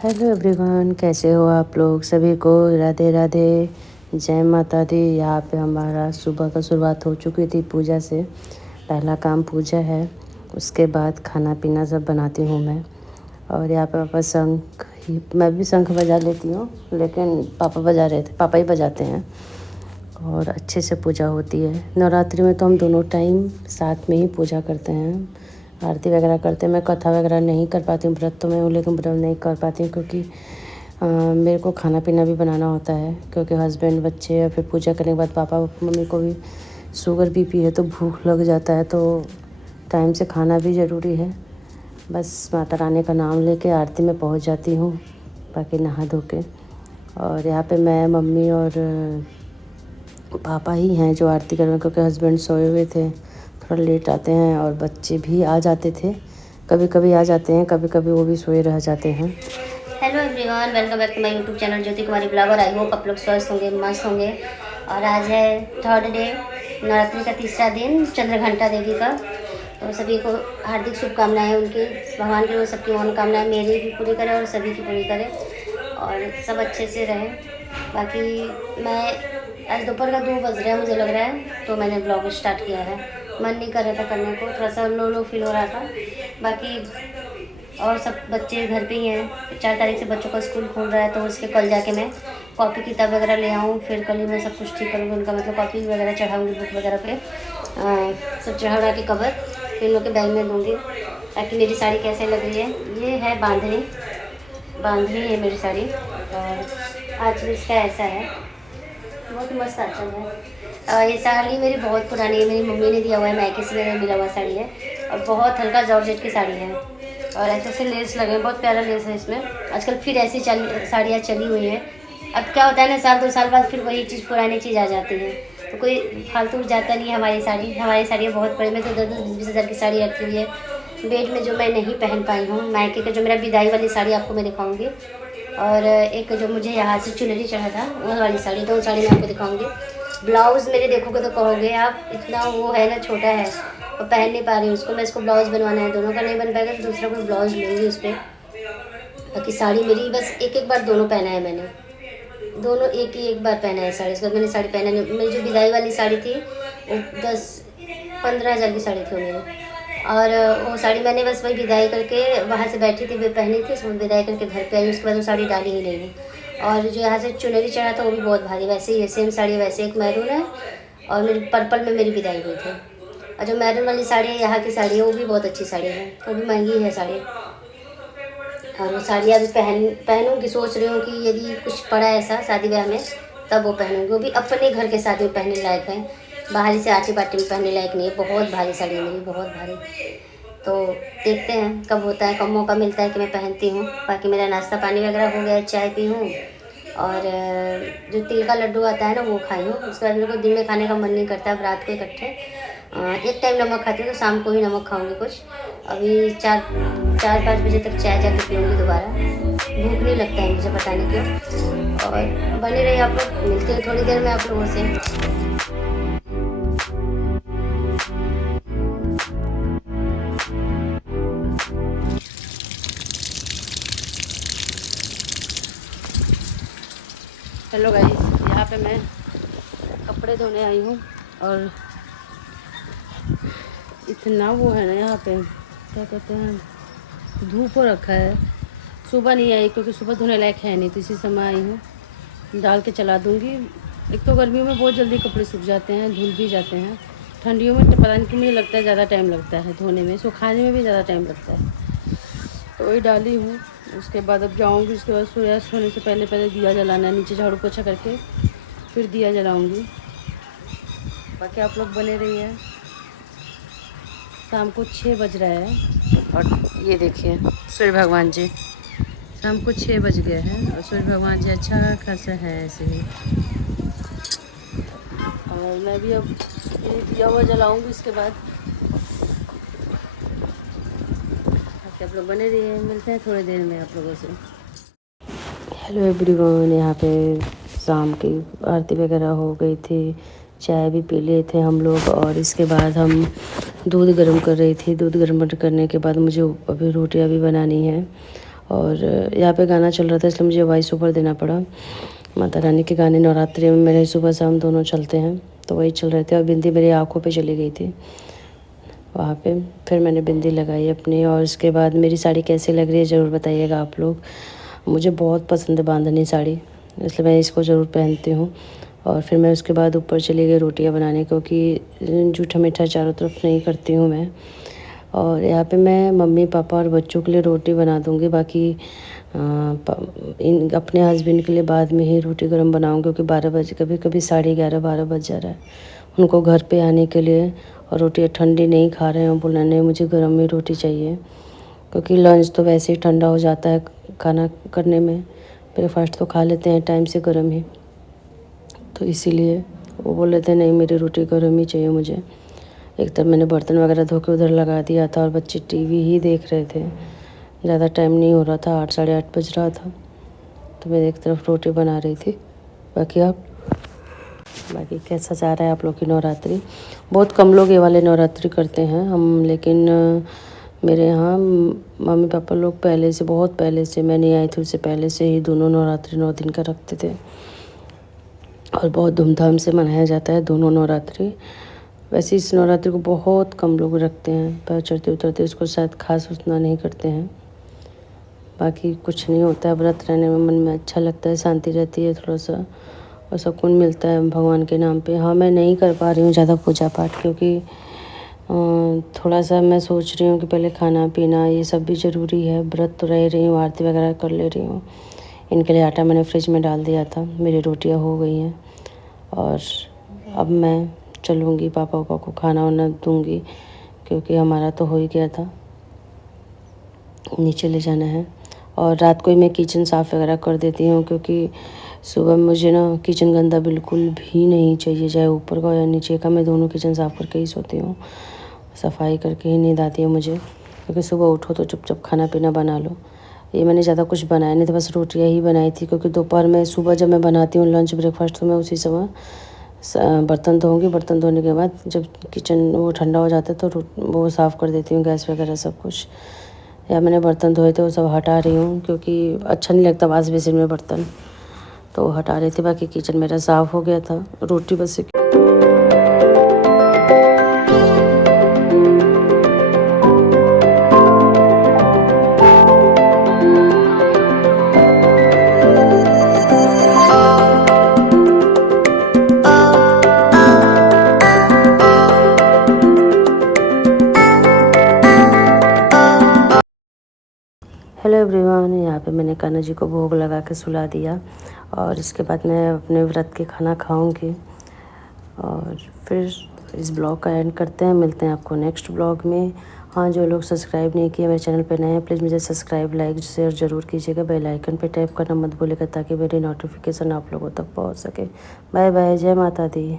Hello everyone, कैसे हो आप लोग। सभी को राधे राधे, जय माता दी। यहाँ पे हमारा सुबह का शुरुआत हो चुकी थी पूजा से। पहला काम पूजा है, उसके बाद खाना पीना सब बनाती हूँ मैं। और यहाँ पे पापा शंख ही, मैं भी शंख बजा लेती हूँ, लेकिन पापा बजा रहे थे, पापा ही बजाते हैं। और अच्छे से पूजा होती है। नवरात्रि में तो हम दोनों टाइम साथ में ही पूजा करते हैं, आरती वगैरह करते हैं। मैं कथा वगैरह नहीं कर पाती हूँ, व्रत तो मैं हूँ लेकिन व्रत नहीं कर पाती हूँ, क्योंकि मेरे को खाना पीना भी बनाना होता है। क्योंकि हस्बैंड, बच्चे या फिर पूजा करने के बाद पापा मम्मी को भी शुगर बीपी है, तो भूख लग जाता है, तो टाइम से खाना भी ज़रूरी है। बस माता रानी का नाम लेके आरती में पहुँच जाती हूँ, बाकी नहा धो के। और यहाँ पे मैं, मम्मी और पापा ही हैं जो आरती कर रहे हैं, क्योंकि हस्बैंड सोए हुए थे, थोड़ा लेट आते हैं। और बच्चे भी आ जाते थे, कभी कभी आ जाते हैं, कभी कभी वो भी सोए रह जाते हैं। Hello everyone, welcome back to my YouTube channel Jyoti Kumari blogger. I hope आप लोग स्वस्थ होंगे, मस्त होंगे। और आज है थर्ड डे, नवरात्रि का तीसरा दिन, चंद्रघंटा देवी का। तो सभी को हार्दिक शुभकामनाएं। उनकी भगवान की वो सबकी मनोकामनाएं मेरी भी पूरी करे और सभी की पूरी करे, और सब अच्छे से रहें। बाकी मैं आज दोपहर का 2 बज रहा है मुझे लग रहा है, तो मैंने ब्लॉग स्टार्ट किया है। मन नहीं कर रहा था करने को, थोड़ा सा लो फील हो रहा था। बाकी और सब बच्चे घर पे ही हैं। 4 तारीख से बच्चों का स्कूल खुल रहा है, तो उसके कल जाके मैं कॉपी किताब वगैरह ले आऊँ। फिर कल ही मैं सब कुछ ठीक करूँगी उनका, मतलब कॉपी वगैरह चढ़ाऊँगी, बुक वगैरह पे सब चढ़ा के कवर फिर इन लोग के बैग में दूँगी। ताकि मेरी साड़ी कैसे लग रही है, ये है बांधनी है मेरी साड़ी। और आँचल इसका ऐसा है, बहुत मस्त आँचल है। ये साड़ी मेरी बहुत पुरानी है, मेरी मम्मी ने दिया हुआ है, मायके से मेरा मिला हुआ साड़ी है। और बहुत हल्का जॉर्जेट की साड़ी है, और ऐसे से लेस लगे, बहुत प्यारा लेस है इसमें। आजकल फिर ऐसी साड़ियाँ चली हुई हैं। अब क्या होता है ना, साल 2 साल बाद फिर वही चीज़, पुरानी चीज़ आ जाती है, तो कोई फालतू जाता नहीं है। हमारी साड़ियाँ बहुत बड़ी, मैं तो 10-10, 20-20 हज़ार की साड़ी रखी हुई है बेड में, जो मैं नहीं पहन पाई हूँ। मायके का जो मेरा विदाई वाली साड़ी आपको मैं दिखाऊंगी, और एक जो मुझे यहाँ से चुनरी चढ़ा था वो वाली साड़ी, तो वो साड़ी मैं आपको दिखाऊंगी। ब्लाउज़ मेरे देखोगे तो कहोगे आप, इतना वो है ना, छोटा है और पहन नहीं पा रही हूँ उसको। मैं इसको ब्लाउज़ बनवाना है, दोनों का नहीं बन पाएगा तो दूसरा कोई ब्लाउज़ लूँगी उस पर। बाकी साड़ी मेरी बस एक बार दोनों पहना है मैंने, दोनों एक बार पहना है साड़ी। इसके बाद मैंने साड़ी पहना नहीं। मेरी जो विदाई वाली साड़ी थी वो 10-15 हज़ार की साड़ी थी वो मेरी। और वो साड़ी मैंने बस वही विदाई करके वहाँ से बैठी थी, पहनी थी, उसको विदाई करके घर पे आई। उसके बाद वो साड़ी डाली ही नहीं है। और जो यहाँ से चुनरी चढ़ा था वो भी बहुत भारी, वैसे ही सेम साड़ी, वैसे एक मैरून है, और मेरी पर्पल में मेरी विदाई हुई थी। और जो मैरून वाली साड़ी है, यहाँ की साड़ी है, वो भी बहुत अच्छी साड़ी है, वो भी महंगी है साड़ी। और वो साड़ी अभी पहनूंगी, सोच रही हूँ कि यदि कुछ पड़ा ऐसा शादी ब्याह में तब वो पहनूंगी। वो भी अपने घर के शादी में पहनने लायक है, बाहरी से आटी बाटी में पहनने लायक नहीं है। बहुत भारी साड़ी है मेरी, बहुत भारी। तो देखते हैं कब होता है, कब मौका मिलता है कि मैं पहनती हूँ। बाकी मेरा नाश्ता पानी वगैरह हो गया, चाय पी हूँ, और जो तिल का लड्डू आता है ना वो खाई हूँ। उसके बाद मेरे को दिन में खाने का मन नहीं करता, अब रात को इकट्ठे एक टाइम नमक खाती हूँ, तो शाम को ही नमक खाऊंगी कुछ। अभी 4-5 बजे तक चाय जाके पीऊँगी दोबारा, भूख नहीं लगता है मुझे, पता नहीं क्यों। और बने रहिए आप लोग, मिलते हैं थोड़ी देर में आप लोगों से। हेलो गाइस, यहाँ पे मैं कपड़े धोने आई हूँ। और इतना वो है ना यहाँ पे, क्या कहते हैं, धूप हो रखा है। सुबह नहीं आई क्योंकि सुबह धोने लायक है नहीं, तो इसी समय आई हूँ। डाल के चला दूँगी। एक तो गर्मियों में बहुत जल्दी कपड़े सूख जाते हैं, धुल भी जाते हैं। ठंडियों में तो पता नहीं क्यों मुझे लगता है ज़्यादा टाइम लगता है धोने में, सुखाने में भी ज़्यादा टाइम लगता है। तो वही डाली हूँ। उसके बाद अब जाऊँगी, उसके बाद सूर्यास्त होने से पहले पहले दिया जलाना है, नीचे झाड़ू पोछा करके फिर दिया जलाऊँगी। बाकी आप लोग बने रहिए। शाम को 6 बज रहा है, और ये देखिए सूर्य भगवान जी, शाम को 6 बज गए हैं, और सूर्य भगवान जी अच्छा खासा है ऐसे ही। और मैं भी अब ये दिया हुआ जलाऊँगी। इसके बाद आप लोग बने रहिए, मिलते हैं थोड़ी देर में आप लोगों से। हेलो एवरीवन, यहाँ पे शाम की आरती वगैरह हो गई थी, चाय भी पी लिए थे हम लोग। और इसके बाद हम दूध गर्म कर रही थी। दूध गर्म करने के बाद मुझे अभी रोटियाँ भी बनानी है। और यहाँ पे गाना चल रहा था इसलिए मुझे वॉइस ओवर देना पड़ा। माता रानी के गाने नवरात्रि में मेरे सुबह शाम दोनों चलते हैं, तो वही चल रहे थे और बिंदी मेरी आँखों पे चली गई थी वहाँ पे। फिर मैंने बिंदी लगाई अपनी, और उसके बाद मेरी साड़ी कैसी लग रही है ज़रूर बताइएगा आप लोग। मुझे बहुत पसंद है बांधनी साड़ी, इसलिए मैं इसको ज़रूर पहनती हूँ। और फिर मैं उसके बाद ऊपर चली गई रोटियां बनाने, क्योंकि जूठा मीठा चारों तरफ नहीं करती हूँ मैं। और यहाँ पे मैं मम्मी पापा और बच्चों के लिए रोटी बना दूँगी, बाकी अपने हस्बैंड के लिए बाद में ही रोटी गर्म बनाऊँगी, क्योंकि 12 बजे, कभी कभी 11:30 12 बज जा रहा है उनको घर पे आने के लिए, और रोटियाँ ठंडी नहीं खा रहे हैं, बोला नहीं मुझे गर्म ही रोटी चाहिए, क्योंकि लंच तो वैसे ही ठंडा हो जाता है खाना करने में, ब्रेकफास्ट तो खा लेते हैं टाइम से गर्म ही, तो इसीलिए वो बोल रहे थे नहीं मेरी रोटी गर्म ही चाहिए मुझे। एक तरफ मैंने बर्तन वगैरह धो के उधर लगा दिया था, और बच्चे टीवी ही देख रहे थे, ज़्यादा टाइम नहीं हो रहा था, 8 साढ़े 8 बज रहा था, तो मैं एक तरफ रोटी बना रही थी। बाकी कैसा जा रहा है आप लोग की नवरात्रि? बहुत कम लोग ये वाले नवरात्रि करते हैं हम, लेकिन मेरे यहाँ मम्मी पापा लोग पहले से, बहुत पहले से, मैं नहीं आई थी उससे पहले से ही दोनों नवरात्रि 9 दिन का रखते थे, और बहुत धूमधाम से मनाया जाता है दोनों नवरात्रि। वैसे इस नवरात्रि को बहुत कम लोग रखते हैं, पैर चढ़ते उतरते इसको शायद खास उतना नहीं करते हैं। बाकी कुछ नहीं होता है, व्रत रहने में मन में अच्छा लगता है, शांति रहती है थोड़ा सा, और सुकून मिलता है भगवान के नाम पे। हाँ, मैं नहीं कर पा रही हूँ ज़्यादा पूजा पाठ, क्योंकि थोड़ा सा मैं सोच रही हूँ कि पहले खाना पीना ये सब भी ज़रूरी है। व्रत तो रह रही हूँ, आरती वगैरह कर ले रही हूँ। इनके लिए आटा मैंने फ्रिज में डाल दिया था, मेरी रोटियाँ हो गई हैं, और अब मैं चलूँगी, पापा वापा को खाना वाना दूँगी, क्योंकि हमारा तो हो ही गया था, नीचे ले जाना है। और रात को ही मैं किचन साफ़ वगैरह कर देती हूँ, क्योंकि सुबह मुझे ना किचन गंदा बिल्कुल भी नहीं चाहिए, चाहे ऊपर का या नीचे का, मैं दोनों किचन साफ़ करके ही सोती हूँ, सफाई करके ही नींद आती है मुझे, क्योंकि सुबह उठो तो चुपचाप खाना पीना बना लो। ये मैंने ज़्यादा कुछ बनाया नहीं था, बस रोटियाँ ही बनाई थी, क्योंकि दोपहर में, सुबह जब मैं बनाती हूँ लंच ब्रेकफास्ट, तो मैं उसी समय बर्तन धोऊँगी। बर्तन धोने के बाद जब किचन वो ठंडा हो जाता है तो वो साफ़ कर देती हूँ, गैस वगैरह सब कुछ। या मैंने बर्तन धोए थे वो सब हटा रही हूँ, क्योंकि अच्छा नहीं लगता वाश बेसिन में बर्तन, तो हटा रही थी। बाकी किचन मेरा साफ़ हो गया था, रोटी बस हेलो एवरीवन, यहाँ पे मैंने कान्हा जी को भोग लगा के सुला दिया, और इसके बाद मैं अपने व्रत के खाना खाऊंगी, और फिर इस ब्लॉग का एंड करते हैं। मिलते हैं आपको नेक्स्ट ब्लॉग में। हाँ, जो लोग सब्सक्राइब नहीं किए मेरे चैनल पे नए हैं, प्लीज़ मुझे सब्सक्राइब, लाइक, शेयर ज़रूर कीजिएगा। बेल आइकन पे टैप करना मत भूलिएगा, ताकि मेरी नोटिफिकेशन आप लोगों तक पहुँच सके। बाय बाय, जय माता दी।